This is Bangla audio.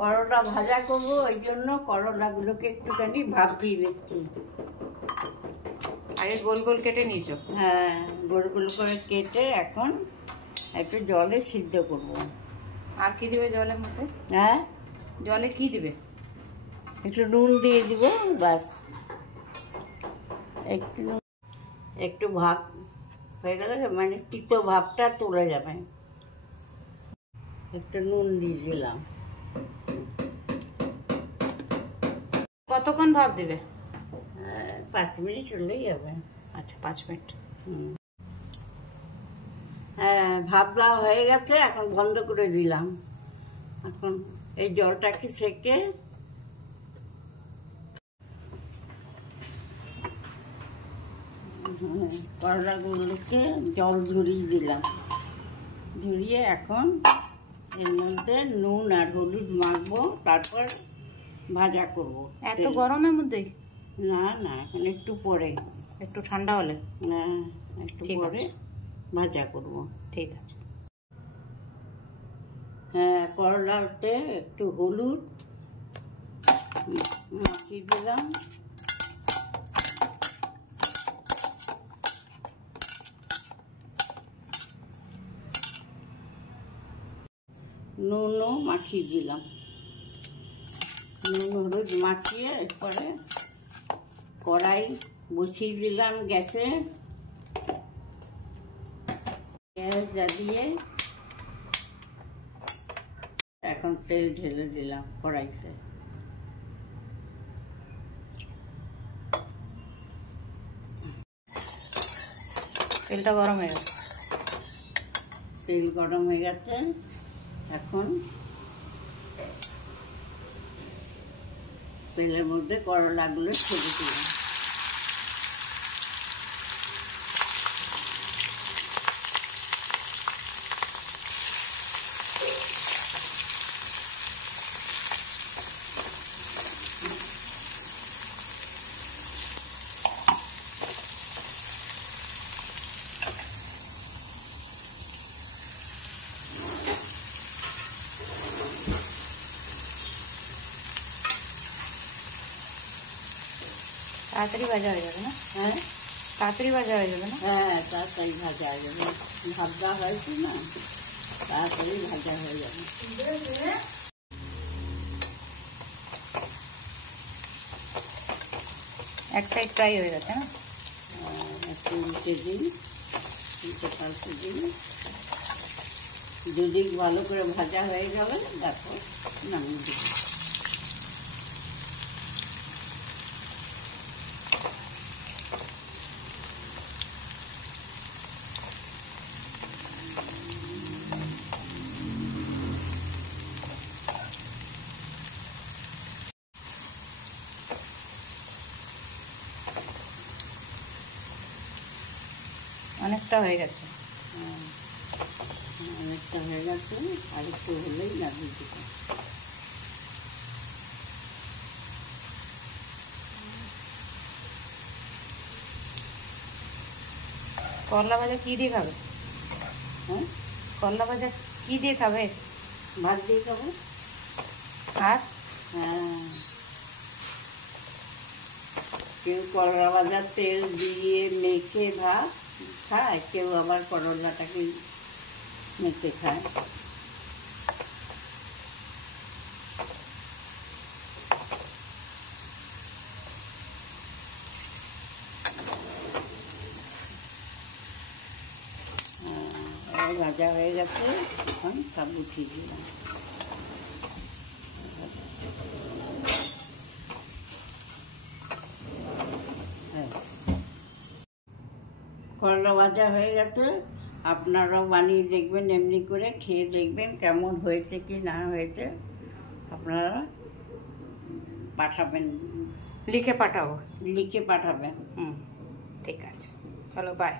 করলা ভাজা করবো, ওই জন্য করলাগুলোকে একটুখানি ভাপ দিয়ে দিচ্ছি। আগে গোল গোল কেটে নিয়েছো? হ্যাঁ, গোল গোল করে কেটে এখন একটু জলে সিদ্ধ করব। আর কি দিবে জলের মধ্যে? হ্যাঁ, জলে কি দিবে? একটু নুন দিয়ে দিব, ব্যাস। একটু ভাপ হয়ে গেলে মানে তিতো ভাবটা তুলে যাবে। একটু নুন দিয়ে দিলাম। কতক্ষণ ভাপ দিবে? 5 মিনিট হলেই যাবে। আচ্ছা, 5 মিনিট। হ্যাঁ, ভাপ দেওয়া হয়ে গেছে, এখন বন্ধ করে দিলাম। এখন এই জলটাকে সেকে করলাগুলোকে জল ঝরিয়ে দিলাম। ঝরিয়ে এখন এর মধ্যে নুন আর হলুদ মাখবো, তারপর ভাজা করব। এত গরমের মধ্যে? না না, এখন একটু পরে, একটু ঠান্ডা হলে। হ্যাঁ, একটু পরে ভাজা করব। ঠিক আছে। হ্যাঁ, করলাতে একটু হলুদ মাখিয়ে দিলাম, নুনও মাখিয়ে দিলাম। নুন হলুদ মাখিয়ে এরপরে কড়াই বসিয়ে দিলাম গ্যাসে। গ্যাস জ্বালিয়ে এখন তেল ঢেলে দিলাম কড়াইতে। তেলটা গরম হয়ে গেছে। তেল গরম হয়ে গেছে, এখন তেলের মধ্যে করলাগুলো ছেড়ে দিলাম। তাড়াতাড়ি ভাজা হয়ে যাবে না? হ্যাঁ, তাড়াতাড়ি ভাজা হয়ে যাবে না? হ্যাঁ, তাড়াতাড়ি ভাজা হয়ে যাবে। ভাপ দেওয়া হয়েছে না, তাড়াতাড়ি ভাজা হয়ে যাবে। এক সাইড ফ্রাই হয়ে গেছে না? একটু উল্টে দিন, উল্টে পাল্টে দিন। দুদিক ভালো করে ভাজা হয়ে গেলে তারপর নামিয়ে দিন। অনেকটা হয়ে গেছে। অনেকটা হয়ে গেছে, আর একটু হলেই নামিয়ে দিতে। করলা ভাজা কি দিয়ে খাবে? হ্যাঁ, করলা ভাজা কি দিয়ে খাবে? ভাত দিয়ে খাবো। আর হ্যাঁ, কেউ করলা ভাজার তেল দিয়ে মেখে ভাত খায়, কেউ আবার করলাটাকে মেখে খায়। ভাজা হয়ে গেছে, এখন সব উঠিয়ে দিলাম। করলা ভাজা হয়ে গেছে, আপনারাও বানিয়ে দেখবেন, এমনি করে খেয়ে দেখবেন কেমন হয়েছে কি না হয়েছে। আপনারা পাঠাবেন, লিখে পাঠাবো। লিখে পাঠাবেন। ঠিক আছে, চলো বাই।